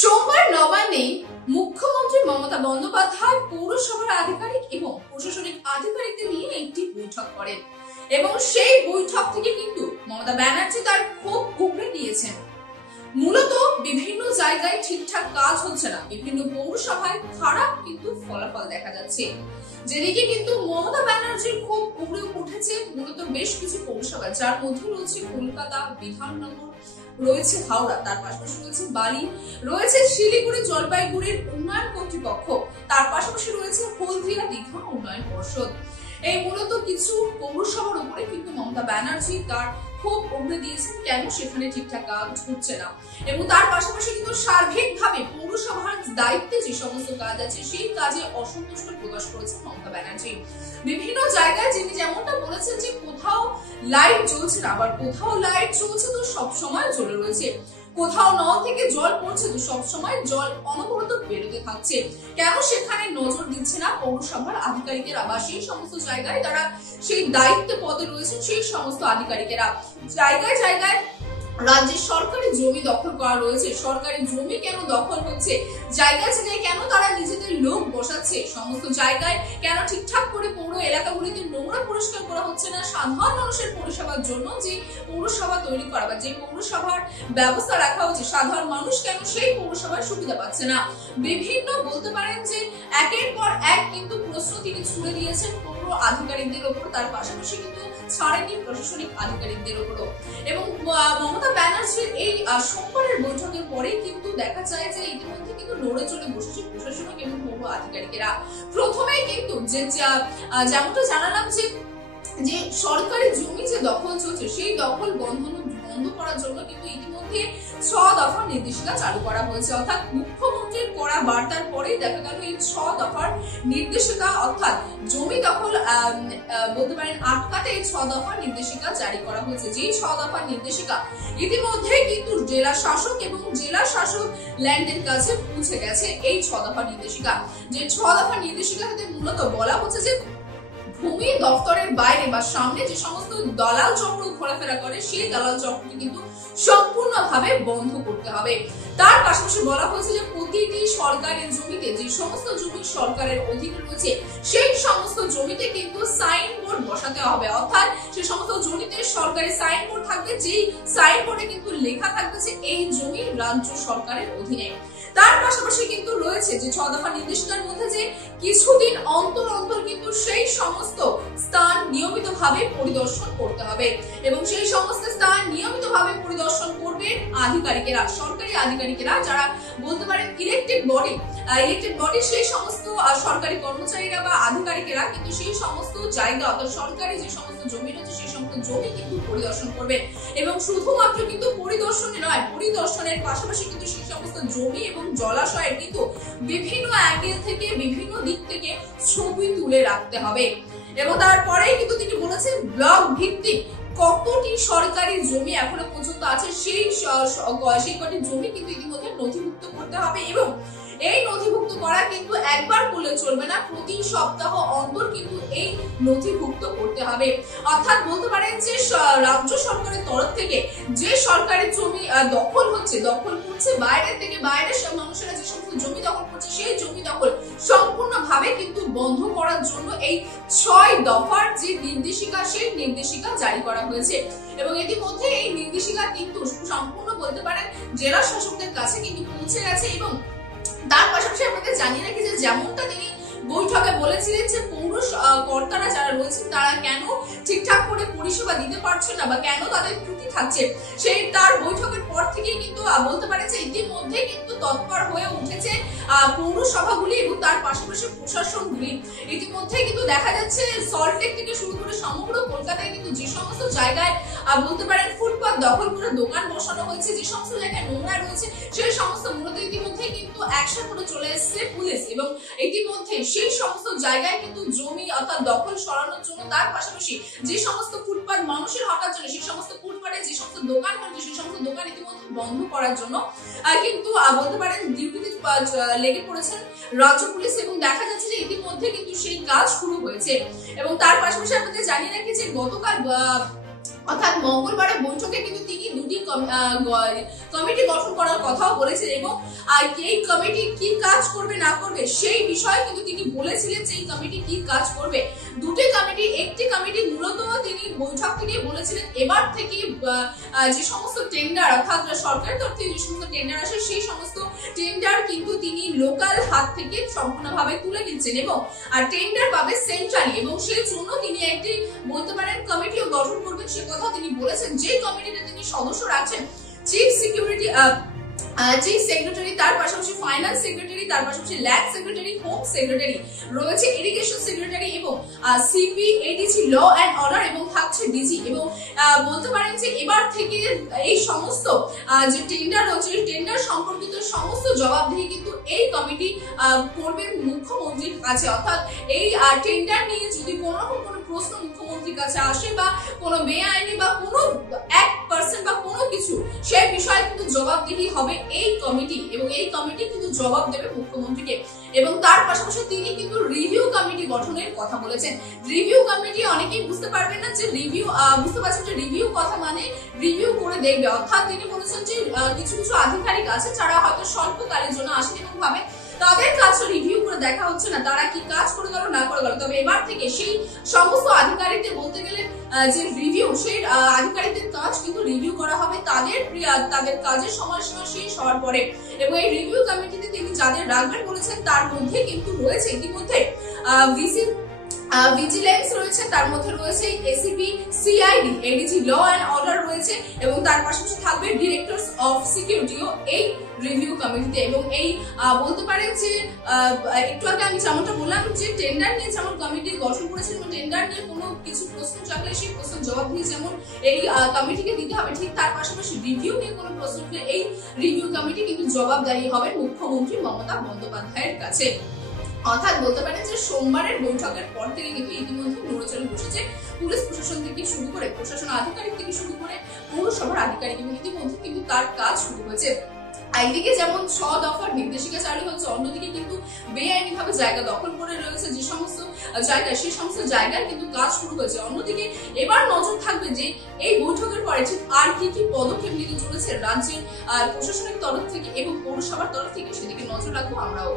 সোমবার নবান্নে মুখ্যমন্ত্রী মমতা বন্দ্যোপাধ্যায় পৌরসভার আধিকারিক এবং প্রশাসনিক আধিকারিকদের নিয়ে একটি বৈঠক করেন এবং সেই বৈঠক থেকে কিন্তু মমতা ব্যানার্জি তার ক্ষোভ উগরে দিয়েছেন। মূলত বিভিন্ন জায়গায় ঠিকঠাক কাজ হচ্ছে না, বিভিন্ন পৌরসভায় খারাপ কিন্তু ফলাফল দেখা যাচ্ছে, যেদিকে কিন্তু মমতা ব্যানার্জির ক্ষোভ উগরে উঠেছে মূলত বেশ কিছু পৌরসভা, যার মধ্যে রয়েছে কলকাতা, বিধাননগর, রয়েছে হাওড়া, তার পাশাপাশি রয়েছে বালি, রয়েছে শিলিগুড়ি জলপাইগুড়ির উন্নয়ন কর্তৃপক্ষ, তার পাশাপাশি রয়েছে হলদিয়া দীঘা উন্নয়ন পর্ষদ। এই মূলত কিছু পৌরসভার উপরে কিন্তু মমতা ব্যানার্জি তার খুব উগরে দিয়েছেন কেন সেখানে ঠিকঠাক কাজ হচ্ছে না, এবং তার পাশাপাশি কিন্তু সার্বিকভাবে পৌরসভার দায়িত্বে যে সমস্ত কাজ আছে সেই কাজে অসন্তুষ্ট প্রকাশ করেছেন মমতা ব্যানার্জি। বিভিন্ন জায়গায় যিনি যেমনটা বলেছেন যে কোথাও লাইট জ্বলছে না, আবার কোথাও লাইট জ্বলছে তো সবসময় জ্বলে রয়েছে, কোথাও নল থেকে জল পড়ছে তো সবসময় জল অনবরত বেরোতে থাকছে, কেন সেখানে নজর দিচ্ছে না পৌরসভার আধিকারিকেরা বা সেই সমস্ত জায়গায় তারা সেই দায়িত্ব পদে রয়েছে সেই সমস্ত আধিকারিকেরা। জায়গায় জায়গায় রাজ্যের সরকারি জমি দখল করা রয়েছে, সরকারি জমি কেন দখল হচ্ছে, জায়গায় জায়গায় কেন তারা নিজেদের লোক বসাচ্ছে, সমস্ত জায়গায় কেন ঠিকঠাক করে পৌর এলাকাগুলিতে নোংরা পরিষ্কার করা হচ্ছে না, সাধারণ মানুষের পরিষেবার জন্য যে পৌরসভা তৈরি করা বা যে পৌরসভার ব্যবস্থা রাখা হচ্ছে সাধারণ মানুষ কেন সেই পৌরসভার সুবিধা পাচ্ছে না। বিভিন্ন বলতে পারেন যে একের পর এক কিন্তু প্রশ্ন তিনি ছুড়ে দিয়েছেন পৌর আধিকারিকদের ওপর, তার পাশাপাশি কিন্তু ছাড়েনি প্রশাসনিক আধিকারিকদের ওপরও। এবং মমতা ব্যানার্জির এই সোমবারের বৈঠকের পরে কিন্তু দেখা যায় যে ইতিমধ্যে কিন্তু নড়ে চড়ে বসেছে প্রশাসনিক এবং পৌর আধিকারিকেরা। প্রথমেই কিন্তু যেমনটা জানালাম যে সরকারি জমি যে দখল চলছে সেই দখল বন্ধ করার জন্য কিন্তু ইতিমধ্যে 6 দফা নির্দেশিকা চালু করা হয়েছে, অর্থাৎ মুখ্যমন্ত্রীর করা বার্তার পরেই দেখা গেল এই 6 দফার নির্দেশিকা, অর্থাৎ জমি দখল বলতে পারেন আটকাতে এই 6 দফা নির্দেশিকা জারি করা হয়েছে। যে 6 দফা নির্দেশিকা ইতিমধ্যে কিন্তু জেলা শাসক এবং জেলা শাসক ল্যান্ডের কাছে পৌঁছে গেছে। এই 6 দফা নির্দেশিকা, যে 6 দফা নির্দেশিকাতে মূলত বলা হচ্ছে যে ভূমি দপ্তরের বাইরে বা সামনে যে সমস্ত দালাল চক্র ঘোরাফেরা করে সেই দালাল চক্রকে কিন্তু সম্পূর্ণভাবে বন্ধ করতে হবে। তার পাশাপাশি বলা হয়েছে যে প্রতিটি সরকারের জমিতে যে সমস্ত জমি সরকারের অধীনে রয়েছে সেই সমস্ত জমিতে কিন্তু সাইনবোর্ড বসাতে হবে, অর্থাৎ সেই সমস্ত জমিতে সরকারি সাইনবোর্ড থাকবে, যেই সাইনবোর্ডে কিন্তু লেখা থাকবে যে এই জমি রাজ্য সরকারের অধীনে। তার পাশাপাশি কিন্তু রয়েছে যে 6 দফা নির্দেশিকার মধ্যে যে কিছুদিন অন্তর অন্তর কিন্তু সেই সমস্ত স্থান নিয়মিতভাবে পরিদর্শন করতে হবে, এবং সেই সমস্ত স্থান নিয়মিতভাবে পরিদর্শন করবেন আধিকারিকেরা, সরকারি আধিকারিকেরা যারা বলতে পারেন ইলেকটেড বডি সেই সমস্ত সরকারি কর্মচারীরা বা আধিকারিকেরা কিন্তু সেই সমস্ত জায়গা অর্থাৎ সরকারি যে সমস্ত জমি রয়েছে সেই সমস্ত জমি কিন্তু পরিদর্শন করবে, এবং শুধুমাত্র কিন্তু পরিদর্শনে নয়, পরিদর্শনের পাশাপাশি কিন্তু সেই সমস্ত জমি এবং জলাশয়ের কিন্তু বিভিন্ন অ্যাঙ্গেল থেকে বিভিন্ন দিক থেকে ছবি তুলে রাখতে হবে। এবং তারপরেই কিন্তু তিনি বলেছেন ব্লক ভিত্তিক কতটি সরকারি জমি এখনো পর্যন্ত আছে সেই কটি জমি কিন্তু ইতিমধ্যে নথিভুক্ত করতে হবে, এবং এই নথিভুক্ত করা কিন্তু একবার করলে চলবে না, প্রতি সপ্তাহ অন্তর কিন্তু এই নথিভুক্ত করতে হবে। অর্থাৎ বলতে পারেন যে রাজ্য সরকারের তরফ থেকে যে সরকারি জমি দখল করছে বাইরে থেকে, বাইরের সব মানুষেরা যে সমস্ত জমি দখল করছে সেই জমি দখল সম্পূর্ণভাবে কিন্তু বন্ধ করার জন্য এই 6 দফার যে নির্দেশিকা সেই নির্দেশিকা জারি করা হয়েছে, এবং ইতিমধ্যে এই নির্দেশিকা কিন্তু সম্পূর্ণ বলতে পারেন জেলা শাসকদের কাছে কিন্তু পৌঁছে গেছে। এবং তার পাশাপাশি আপনাদের জানিয়ে রাখি যে যেমনটা তিনি বৈঠকে বলেছিলেন যে পৌর কর্তারা যারা রয়েছেন তারা কেন ঠিকঠাক করে পরিষেবা দিতে পারছেন না বা কেন তাদের ত্রুটি থাকছে, সেই তার বৈঠকের পর থেকেই কিন্তু বলতে পারে যে ইতিমধ্যে কিন্তু তৎপর হয়ে উঠেছে পৌরসভাগুলি এবং তার পাশাপাশি প্রশাসনগুলি। ইতিমধ্যে কিন্তু দেখা যাচ্ছে সল্টলেক থেকে শুরু করে সমগ্র কলকাতায় কিন্তু যে সমস্ত জায়গায় বলতে পারেন ফুটপাত দখল করে দোকান বসানো হয়েছে, যে সমস্ত জায়গায় নোংরা রয়েছে সেই সমস্ত মূলত ইতিমধ্যে কিন্তু অ্যাকশন করে চলে এসেছে পুলিশ, এবং ইতিমধ্যে সেই সমস্ত জায়গায় কিন্তু জমি অর্থাৎ দখল সরানোর জন্য তার পাশাপাশি যে সমস্ত ফুটপাত মানুষের হাঁটার জন্য সেই সমস্ত ফুটপাতে যে সমস্ত দোকান রয়েছে সেই সমস্ত দোকান ইতিমধ্যে বন্ধ করার জন্য কিন্তু বলতে পারেন ডিউটিতে লেগে পড়েছেন রাজ্য পুলিশ, এবং দেখা যাচ্ছে যে ইতিমধ্যে কিন্তু সেই কাজ শুরু হয়েছে। এবং তার পাশাপাশি আপনাদের জানিয়ে রাখি যে গতকাল অর্থাৎ মঙ্গলবারের বৈঠকে কিন্তু তিনি দুটি কমিটি গঠন করার কথাও বলেছেন এবং এই কমিটি কি কাজ করবে না করবে সেই বিষয়ে কিন্তু তিনি বলেছিলেন যে এই কমিটি কি কাজ করবে। দুটি কমিটি, একটি কমিটি মূলত তিনি বৈঠক থেকে বলেছিলেন এবার থেকে যে সমস্ত টেন্ডার অর্থাৎ সরকারের তরফ থেকে যে সমস্ত টেন্ডার আসে সেই সমস্ত টেন্ডার কিন্তু তিনি লোকাল হাত থেকে সম্পূর্ণভাবে তুলে নিচ্ছেন এবং টেন্ডার পাবে সেন্ট্রালি এবং সেই জন্য তিনি একটি বলতে পারেন কমিটিও গঠন করবেন সে কথা তিনি বলেছেন। যে কমিটিতে তিনি সদস্য রাখছেন চিফ সেক্রেটারি, তার পাশাপাশি ফাইন্যান্স সেক্রেটারি, তার পাশাপাশি ল্যান্ড সেক্রেটারি, হোম সেক্রেটারি, রয়েছে ইরিগেশন সেক্রেটারি এবং CP, ADG, law and order এবং থাকছে ডিজি এবং বলতে পারেন যে এবার থেকে এই সমস্ত যে টেন্ডার রয়েছে টেন্ডার সম্পর্কিত সমস্ত জবাবদিহি কিন্তু এই কমিটি করবেন মুখ্যমন্ত্রীর কাছে। অর্থাৎ এই টেন্ডার নিয়ে যদি কোনো রকম কোনো প্রশ্ন মুখ্যমন্ত্রীর কাছে আসে বা কোনো বেআইনি বা কোনো 1% বা কোনো কিছু সেই বিষয়ে কিন্তু জবাবদিহি হবে এই কমিটি এবং এই কমিটি কিন্তু জবাব দেবে মুখ্যমন্ত্রীকে। এবং তার পাশাপাশি তিনি কিন্তু রিভিউ কমিটি গঠনের কথা বলেছেন। রিভিউ কমিটি অনেকেই বুঝতে পারবেন না যে রিভিউ, বুঝতে পারছেন যে রিভিউ কথা মানে রিভিউ করে দেখবে। অর্থাৎ তিনি বলেছেন যে কিছু কিছু আধিকারিক আছে যারা হয়তো স্বল্পকালের জন্য আসেন এবং ভাবে তাদের কাজটা রিভিউ করে দেখা হচ্ছে না, তারা কি কাজ করে গেল না করে গেল। তবে এবার থেকে সেই সমস্ত আধিকারিকদের বলতে গেলে যে রিভিউ, সেই আধিকারিকদের কাজ কিন্তু রিভিউ করা হবে তাদের কাজের সময়সীমা শেষ হওয়ার পরে। এবং এই রিভিউ কমিটিতে তিনি যাদের রাখবেন বলেছেন তার মধ্যে কিন্তু রয়েছে ইতিমধ্যে ভিজিলেন্স রয়েছে, তার মধ্যে রয়েছে ACP, CID, ADG, law and order রয়েছে এবং তার পাশাপাশি থাকবে ডিরেক্টরস অফ সিকিউরিটিও এই রিভিউ কমিটিতে। এবং এই বলতে পারেন যে একটু আগে আমি যেমনটা বললাম যে টেন্ডার নিয়ে যেমন কমিটি গঠন করেছেন এবং টেন্ডার নিয়ে কোনো কিছু প্রশ্ন থাকলে সেই প্রশ্ন জবাবদিহি যেমন এই কমিটিকে দিতে হবে, ঠিক তার পাশাপাশি রিভিউ নিয়ে কোনো প্রশ্ন উঠলে এই রিভিউ কমিটি কিন্তু জবাবদারি হবে মুখ্যমন্ত্রী মমতা বন্দ্যোপাধ্যায়ের কাছে। অর্থাৎ বলতে পারেন যে সোমবারের বৈঠকের পর থেকে কিন্তু ইতিমধ্যে নড়েচড়ে বসেছে পুলিশ প্রশাসন থেকে শুরু করে প্রশাসন আধিকারিক থেকে শুরু করে পৌরসভার আধিকারিক এবং ইতিমধ্যে কিন্তু তার কাজ শুরু হয়েছে। একদিকে যেমন 6 দফার নির্দেশিকা জারি হচ্ছে, অন্যদিকে কিন্তু বেআইনি ভাবে জায়গা দখল করে রয়েছে যে সমস্ত জায়গায়, সেই সমস্ত জায়গায় কিন্তু কাজ শুরু হয়েছে। অন্যদিকে এবার নজর থাকবে যে এই বৈঠকের পরে ঠিক আর কি কি পদক্ষেপ নিতে চলেছে রাজ্যের প্রশাসনিক তরফ থেকে এবং পৌরসভার তরফ থেকে, সেদিকে নজর রাখবো আমরাও।